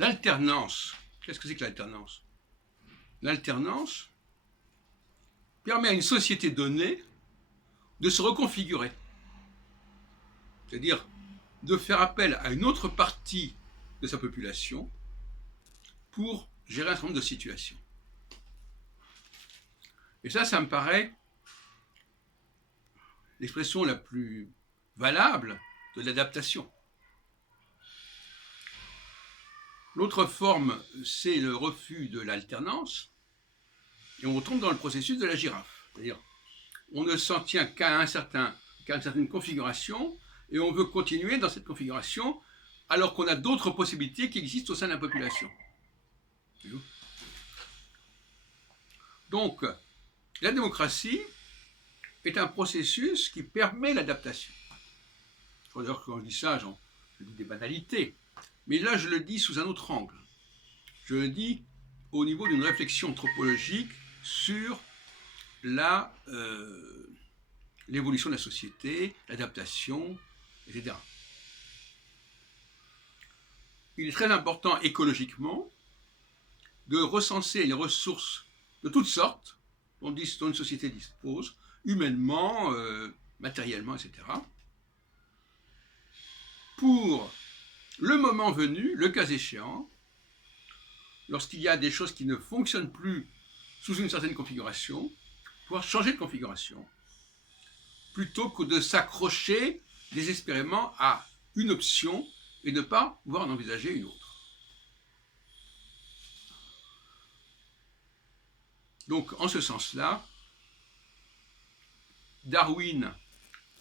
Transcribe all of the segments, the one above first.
L'alternance, qu'est-ce que c'est que l'alternance? L'alternance permet à une société donnée de se reconfigurer, c'est-à-dire de faire appel à une autre partie de sa population pour gérer un certain nombre de situations. Et ça me paraît l'expression la plus valable de l'adaptation. L'autre forme, c'est le refus de l'alternance, et on retombe dans le processus de la girafe. C'est-à-dire, on ne s'en tient qu'à une certaine configuration, et on veut continuer dans cette configuration, alors qu'on a d'autres possibilités qui existent au sein de la population. Donc, la démocratie est un processus qui permet l'adaptation. D'ailleurs, quand je dis ça, je dis des banalités. Mais là, je le dis sous un autre angle. Je le dis au niveau d'une réflexion anthropologique sur l'évolution de la société, l'adaptation, etc. Il est très important écologiquement de recenser les ressources de toutes sortes dont une société dispose, humainement, matériellement, etc., pour le moment venu, le cas échéant, lorsqu'il y a des choses qui ne fonctionnent plus sous une certaine configuration, pouvoir changer de configuration, plutôt que de s'accrocher désespérément à une option et ne pas pouvoir en envisager une autre. Donc, en ce sens-là, Darwin,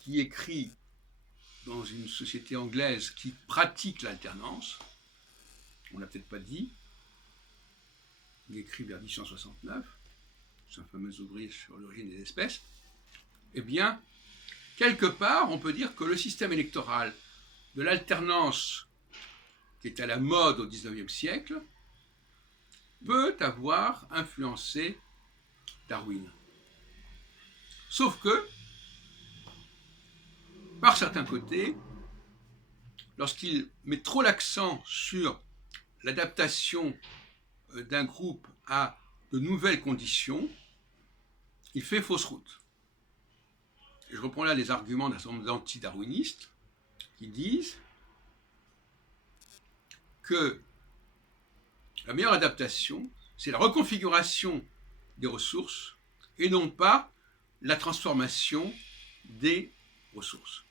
qui écrit dans une société anglaise qui pratique l'alternance, on ne l'a peut-être pas dit, il écrit vers 1869, c'est un fameux ouvrage sur l'origine des espèces, eh bien, quelque part, on peut dire que le système électoral de l'alternance qui est à la mode au XIXe siècle peut avoir influencé Darwin. Sauf que, par certains côtés, lorsqu'il met trop l'accent sur l'adaptation d'un groupe à de nouvelles conditions, il fait fausse route. Et je reprends là les arguments d'un certain nombre d'anti-darwinistes qui disent que la meilleure adaptation, c'est la reconfiguration des ressources et non pas la transformation des ressources.